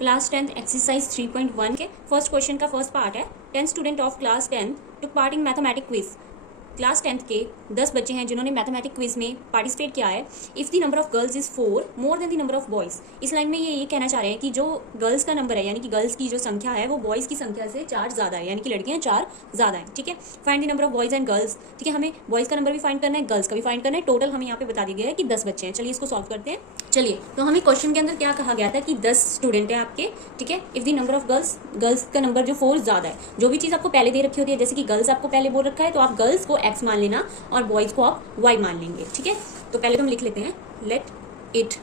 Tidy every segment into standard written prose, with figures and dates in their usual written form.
Class 10 exercise 3.1 के first question का first part है 10 student of class 10 took part in mathematic quiz. Class 10th के 10 बच्चे हैं जिन्होंने मैथमेटिक क्विज में पार्टिसिपेट किया है। If the number of girls is 4 more than the number of boys. इस लाइन में ये कहना चाह रहे हैं कि जो गर्ल्स का नंबर है यानी कि गर्ल्स की जो संख्या है वो बॉयज़ की संख्या से 4 ज़्यादा है, यानी कि लड़कियां 4 ज़्यादा है। ठीक है, find the number of boys and girls. ठीक है, हमें बॉयज़ का नंबर भी फाइंड करना है, गर्ल्स का भी फाइंड करना है। टोटल हमें यहाँ पे बता दिया गया है कि 10 बच्चे हैं। चलिए इसको सॉल्व करते हैं। चलिए, तो हमें क्वेश्चन के अंदर क्या कहा गया था कि 10 स्टूडेंट है आपके। ठीक है, if the number of girls, girls का नंबर जो 4 ज़्यादा है। जो भी चीज़ आपको पहले दे रखी होती है, जैसे कि गर्ल्स आपको पहले बोल रखा है तो आप गर्ल्स को x मान लेना और बॉयज़ को आप y मान लेंगे। ठीक है, तो पहले तो हम लिख लेते हैं let it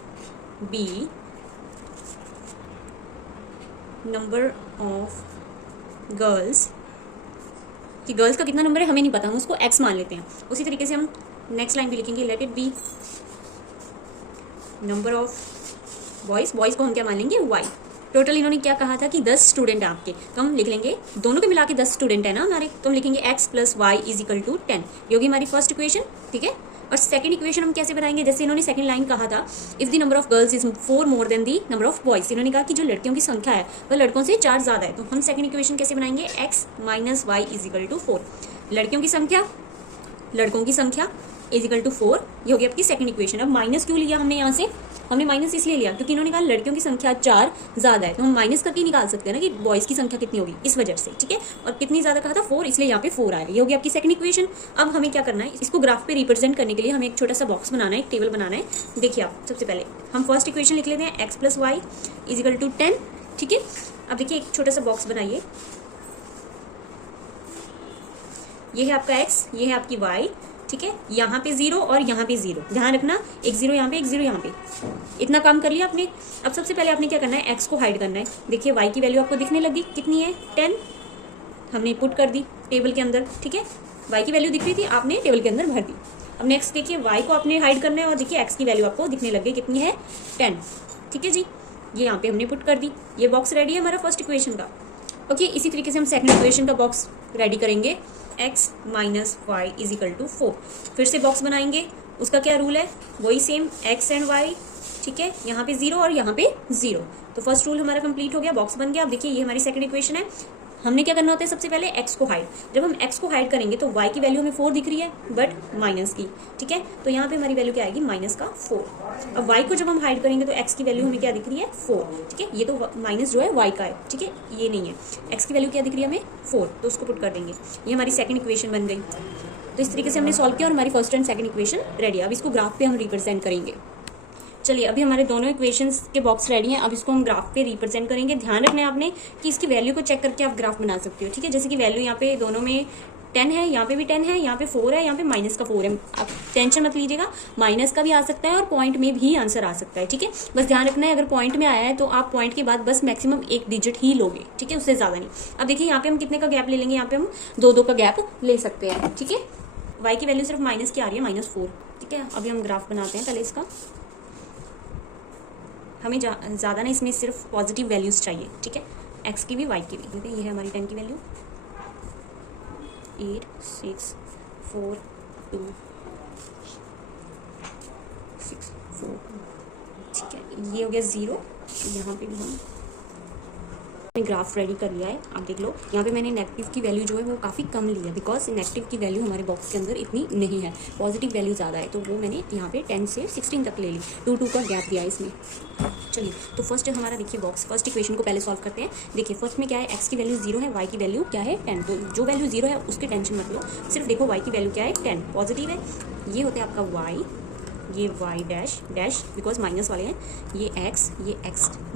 be number of girls, कि गर्ल्स का कितना नंबर है हमें नहीं पता, हम उसको x मान लेते हैं। उसी तरीके से हम नेक्स्ट लाइन भी लिखेंगे let it be number of boys, boys को हम क्या मान लेंगे y। टोटल इन्होंने क्या कहा था कि 10 स्टूडेंट है आपके, तो हम लिख लेंगे दोनों के मिला के 10 स्टूडेंट है ना हमारे, तो हम लिखेंगे x + y = 10। ये होगी हमारी फर्स्ट इक्वेशन। ठीक है, और सेकंड इक्वेशन हम कैसे बनाएंगे, जैसे इन्होंने सेकंड लाइन कहा था if the number of girls is 4 more than the number of boys. इन्होंने कहा कि जो लड़कियों की संख्या है वह लड़कों से 4 ज़्यादा है, तो हम सेकंड इक्वेशन कैसे बनाएंगे x - y = 4। लड़कियों की संख्या लड़कों की संख्या = 4। ये हो गई आपकी सेकंड इक्वेशन। अब माइनस क्यों लिया हमने यहाँ से, हमने माइनस इसलिए लिया क्योंकि इन्होंने कहा लड़कियों की संख्या 4 ज़्यादा है, तो हम माइनस करके निकाल सकते हैं ना कि बॉयज़ की संख्या कितनी होगी, इस वजह से। ठीक है, और कितनी ज़्यादा कहा था 4, इसलिए यहाँ पे 4 आएगा। ये होगी आपकी सेकंड इक्वेशन। अब हमें क्या करना है, इसको ग्राफ पे रिप्रेजेंट करने के लिए हमें एक छोटा सा बॉक्स बनाना है, एक टेबल बनाना है। देखिए आप, सबसे पहले हम फर्स्ट इक्वेशन लिख लेते हैं x + y = 10। ठीक है, अब देखिए एक छोटा सा बॉक्स बनाइए। ये है आपका x, ये है आपकी y। ठीक है, यहाँ पे 0 और यहाँ पे 0, ध्यान रखना, एक 0 यहाँ पे, एक 0 यहाँ पे। इतना काम कर लिया आपने। अब सबसे पहले आपने क्या करना है, x को हाइड करना है। देखिए y की वैल्यू आपको दिखने लगी, कितनी है 10, हमने पुट कर दी टेबल के अंदर। ठीक है, y की वैल्यू दिख रही थी, आपने टेबल के अंदर भर दी। अब नेक्स्ट देखिए y को आपने हाइड करना है और देखिए x की वैल्यू आपको दिखने लग गई, कितनी है 10। ठीक है जी, ये यहाँ पे हमने पुट कर दी। ये बॉक्स रेडी है हमारा फर्स्ट इक्वेशन का। ओके, इसी तरीके से हम सेकंड इक्वेशन का बॉक्स रेडी करेंगे, x - y = 4। फिर से बॉक्स बनाएंगे, उसका क्या रूल है, वही सेम x एंड y। ठीक है, यहाँ पे 0 और यहाँ पे 0, तो फर्स्ट रूल हमारा कंप्लीट हो गया, बॉक्स बन गया। अब देखिए ये हमारी सेकंड इक्वेशन है। हमने क्या करना होता है, सबसे पहले x को हाइड। जब हम x को हाइड करेंगे तो y की वैल्यू हमें 4 दिख रही है बट माइनस की। ठीक है, तो यहाँ पे हमारी वैल्यू क्या आएगी, -4। अब y को जब हम हाइड करेंगे तो x की वैल्यू हमें क्या दिख रही है, 4। ठीक है, ये तो माइनस जो है y का है। ठीक है, ये नहीं है, x की वैल्यू क्या दिख रही है हमें 4, तो उसको पुट कर देंगे। ये हमारी सेकंड इक्वेशन बन गई। तो इस तरीके से हमने सॉल्व किया और हमारी first and second equation ready है। अब इसको ग्राफ पे हम रिप्रेजेंट करेंगे। चलिए, अभी हमारे दोनों इक्वेशंस के बॉक्स रेडी हैं। अब इसको हम ग्राफ पे रिप्रेजेंट करेंगे। ध्यान रखना है आपने कि इसकी वैल्यू को चेक करके आप ग्राफ बना सकते हो। ठीक है, जैसे कि वैल्यू यहाँ पे दोनों में 10 है, यहाँ पे भी 10 है, यहाँ पे 4 है, यहाँ पे -4 है। आप टेंशन मत लीजिएगा, माइनस का भी आ सकता है और पॉइंट में भी आंसर आ सकता है। ठीक है, बस ध्यान रखना है अगर पॉइंट में आया है तो आप पॉइंट के बाद बस मैक्सिमम 1 डिजिट ही लोगे। ठीक है, उससे ज़्यादा नहीं। अब देखिए यहाँ पे हम कितने का गैप ले लेंगे, यहाँ पे हम 2-2 का गैप ले सकते हैं। ठीक है, y की वैल्यू सिर्फ माइनस की आ रही है, -4। ठीक है, अभी हम ग्राफ बनाते हैं पहले इसका। हमें ज़्यादा ना, इसमें सिर्फ पॉजिटिव वैल्यूज़ चाहिए। ठीक है, x की भी y की भी। ये है हमारी 10 की वैल्यू, 8 6 4 2 6 4। ठीक है, ये हो गया 0। यहाँ पे भी हमने ग्राफ रेडी कर लिया है, आप देख लो। यहाँ पे मैंने नेगेटिव की वैल्यू जो है वो काफ़ी कम ली है, बिकॉज नेगेटिव की वैल्यू हमारे बॉक्स के अंदर इतनी नहीं है, पॉजिटिव वैल्यू ज़्यादा है, तो वो मैंने यहाँ पे 10 से 16 तक ले ली, 2-2 का गैप दिया इसमें। चलिए, तो फर्स्ट हमारा देखिए बॉक्स, फर्स्ट इक्वेशन को पहले सॉल्व करते हैं। देखिए फर्स्ट में क्या है, x की वैल्यू 0 है, y की वैल्यू क्या है 10। तो जो वैल्यू 0 है उसकी टेंशन मत लो, सिर्फ देखो y की वैल्यू क्या है 10, पॉजिटिव है। ये होता है आपका y, ये y dash dash because minus वाले हैं, ये x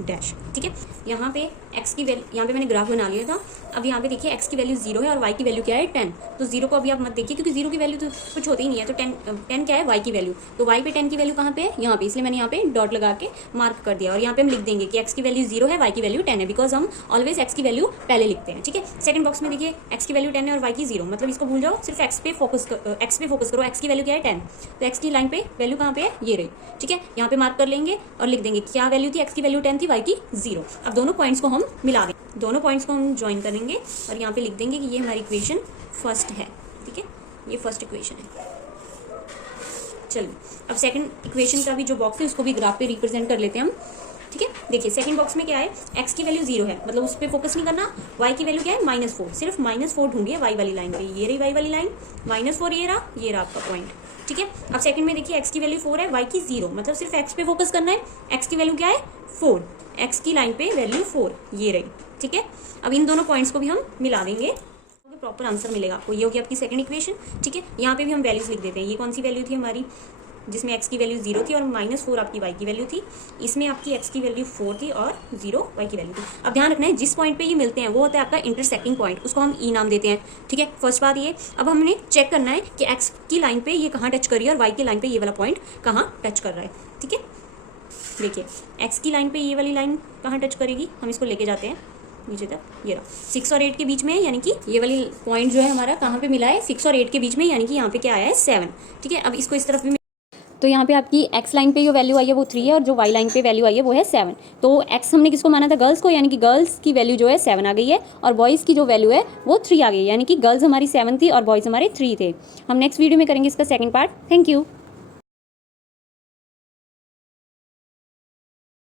डैश। ठीक है, यहाँ पे x की वैल्यू, यहाँ पे मैंने ग्राफ बना लिया था। अब यहाँ पे देखिए x की वैल्यू 0 है और y की वैल्यू क्या है 10। तो 0 को अभी आप मत देखिए क्योंकि 0 की वैल्यू तो कुछ होती ही नहीं है। तो 10 क्या है y की वैल्यू, तो y पे 10 की वैल्यू कहाँ पे है, यहाँ पे, इसलिए मैंने यहाँ पे डॉट लगा के मार्क कर दिया। और यहाँ पे हम लिख देंगे कि x की वैल्यू 0 है, y की वैल्यू 10 है, बिकॉज हम ऑलवेज x की वैल्यू पहले लिखते हैं। ठीक है, सेकंड बॉक्स में देखिए x की वैल्यू 10 है और y की 0, मतलब इसको भूल जाओ, सिर्फ x पे फोकस करो। x की वैल्यू क्या है 10, तो x की लाइन पे वैल्यू कहाँ पे है, ये रही। ठीक है, यहाँ पे मार्क कर लेंगे और लिख देंगे क्या वैल्यू थी, x की वैल्यू 10 थी, y की 0। अब दोनों पॉइंट्स को हम मिला देंगे, दोनों पॉइंट्स को हम ज्वाइन करेंगे और यहाँ पे लिख देंगे कि ये हमारी इक्वेशन फर्स्ट है। ठीक है, ये फर्स्ट इक्वेशन है। चलिए, अब सेकंड इक्वेशन का भी जो बॉक्स है उसको भी ग्राफ पे रिप्रेजेंट कर लेते हैं हम। ठीक है। देखिए सेकंड बॉक्स में क्या है, x की वैल्यू 0 है, मतलब उस पर फोकस नहीं करना। y की वैल्यू क्या है -4, सिर्फ -4 ढूंढिए y वाली लाइन पे। ये रही y वाली लाइन, -4 ये रहा आपका पॉइंट। ठीक है। अब सेकंड में देखिए x की वैल्यू 4 है, y की 0, मतलब सिर्फ x पे फोकस करना है। x की वैल्यू क्या है 4, x की लाइन पे वैल्यू 4 ये रही। ठीक है। अब इन दोनों पॉइंट्स को भी हम मिला देंगे, प्रॉपर आंसर मिलेगा आपको। ये होगी आपकी सेकंड इक्वेशन। ठीक है। यहाँ पे भी हम वैल्यूज लिख देते हैं। ये कौन सी वैल्यू थी हमारी, जिसमें x की वैल्यू 0 थी और -4 आपकी y की वैल्यू थी। इसमें आपकी x की वैल्यू 4 थी और 0 y की वैल्यू थी। अब ध्यान रखना है जिस पॉइंट पे ये मिलते हैं वो होता है आपका इंटरसेक्टिंग पॉइंट, उसको हम ई नाम देते हैं। ठीक है। फर्स्ट बात ये, अब हमने चेक करना है कि x की लाइन पे ये कहाँ टच कर रही है और y की लाइन पे ये वाला पॉइंट कहाँ टच कर रहा है। ठीक है। देखिए x की लाइन पे ये वाली लाइन कहाँ टच करेगी, हम इसको लेके जाते हैं नीचे तक। ये रहा 6 और 8 के बीच में, यानी कि ये वाली पॉइंट जो है हमारा कहाँ पे मिला है 6 और 8 के बीच में, यानी कि यहाँ पे क्या आया है 7। ठीक है। अब इसको इस तरफ भी, तो यहाँ पे आपकी x लाइन पे जो वैल्यू आई है वो 3 है और जो y लाइन पे वैल्यू आई है वो है 7। तो x हमने किसको माना था, गर्ल्स को, यानी कि गर्ल्स की वैल्यू जो है 7 आ गई है और बॉयज़ की जो वैल्यू है वो 3 आ गई है, यानी कि गर्ल्स हमारी 7 थी और बॉयज़ हमारे 3 थे। हम नेक्स्ट वीडियो में करेंगे इसका सेकंड पार्ट। Thank you.